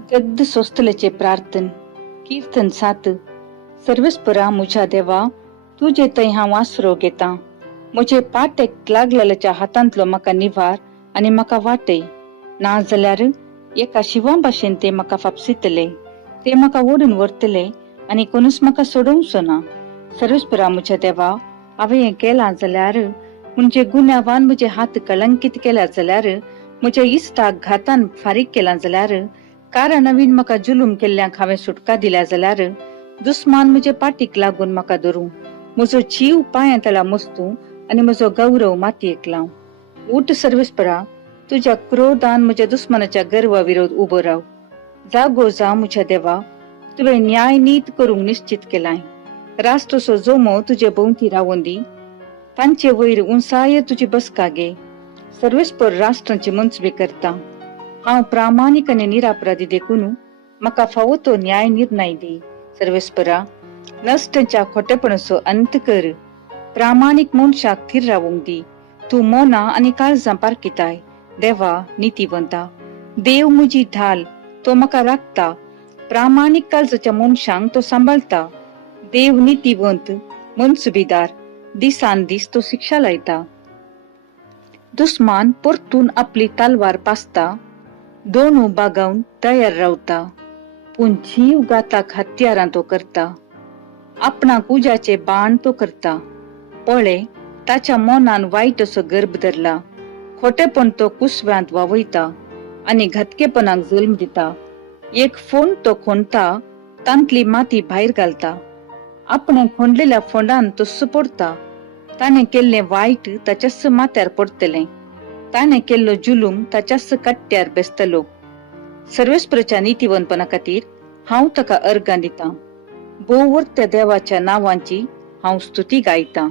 गद्द सोस्तलेचे प्रार्थन कीर्तन 7 सर्वेस्परा मुझ्या देवा तुझे थंय हांव आसरो घेता. म्हजे पाटेक लागलेल्या हातांतलो म्हाका निवार आनी म्हाका वाटय. ना जाल्यार एका शिवा भाशेन ते म्हाका फापसितले. ते म्हाका ओडून व्हरतले आनी कोणूच म्हाका सोडूंकचो ना. सर्वेस्परा मुझ्या देवा हांवें हें केलां जाल्यार म्हणजे गुन्यांवान म्हजे हात कळंकीत केल्या जाल्यार म्हज्या इश्टाक घातान फारीक केलां जाल्यार कारण नवीन म्हाका जुलूम केल्ल्यांक हांवें सुटका दिल्या जाल्यार दुस्मान म्हजे पाटीक लागून म्हाका धरूं. म्हजो जीव पांयां तळा मस्तूं आनी म्हजो गौरव मातयेक लाव. उठ सर्वेस्परा तुझ्या क्रोधान म्हज्या दुस्मानाच्या गर्वा विरोध उबो राव. जागो जा मुझ्या देवा तुवें न्याय नीत करूंक निश्चित केलाय. राष्ट्रचो जोमो तुजे भोवती रावून दी. तांचे वयर उंचाय तुजी बसका घे. सर्वेस्पर राष्ट्रांची मंचबी करता. हांव प्रामाणीक आनी निरापराधी देखून म्हाका फावो तो न्याय निर्णय दी. सर्वेस्परा नश्टांच्या खोटेपणाचो अंत कर. प्रामाणीक मनशाक थीर रावूंक दी. तूं मोना आनी काळजां पारखिताय. देवा नितीवंता देव म्हजी ढाल तो म्हाका राखता. प्रामाणीक काळजाच्या मनशांक तो सांबाळता. देव नितीवंत मनसुबीदार दिसान दीस तो शिक्षा लायता. दुस्मान परतून आपली तलवार पासता. दोनू बागावन तयार रावता. पूण जीव घाताक हत्यारां तो करता. आपणाक उज्याचे बाण तो करता. पळय ताच्या मनान वायट असो गर्भ धरला. खोटेपण तो कुसव्यांत वावयता आनी घातकेपणाक जल्म दिता. एक फोंड तो खणता तांतली माती भायर घालता. आपणे खणलेल्या फोंडान तो सुपडता. ताणें केल्लें वायट ताच्याच माथ्यार पडतलें. ताणें केल्लो जुलूम ताच्याच कट्ट्यार बेसतलो. सर्वेस्पराच्या नितीवंतपणा खातीर हांव ताका अर्गां दितां. भोववर्त्या देवाच्या नांवांची हांव स्तुती गायतां.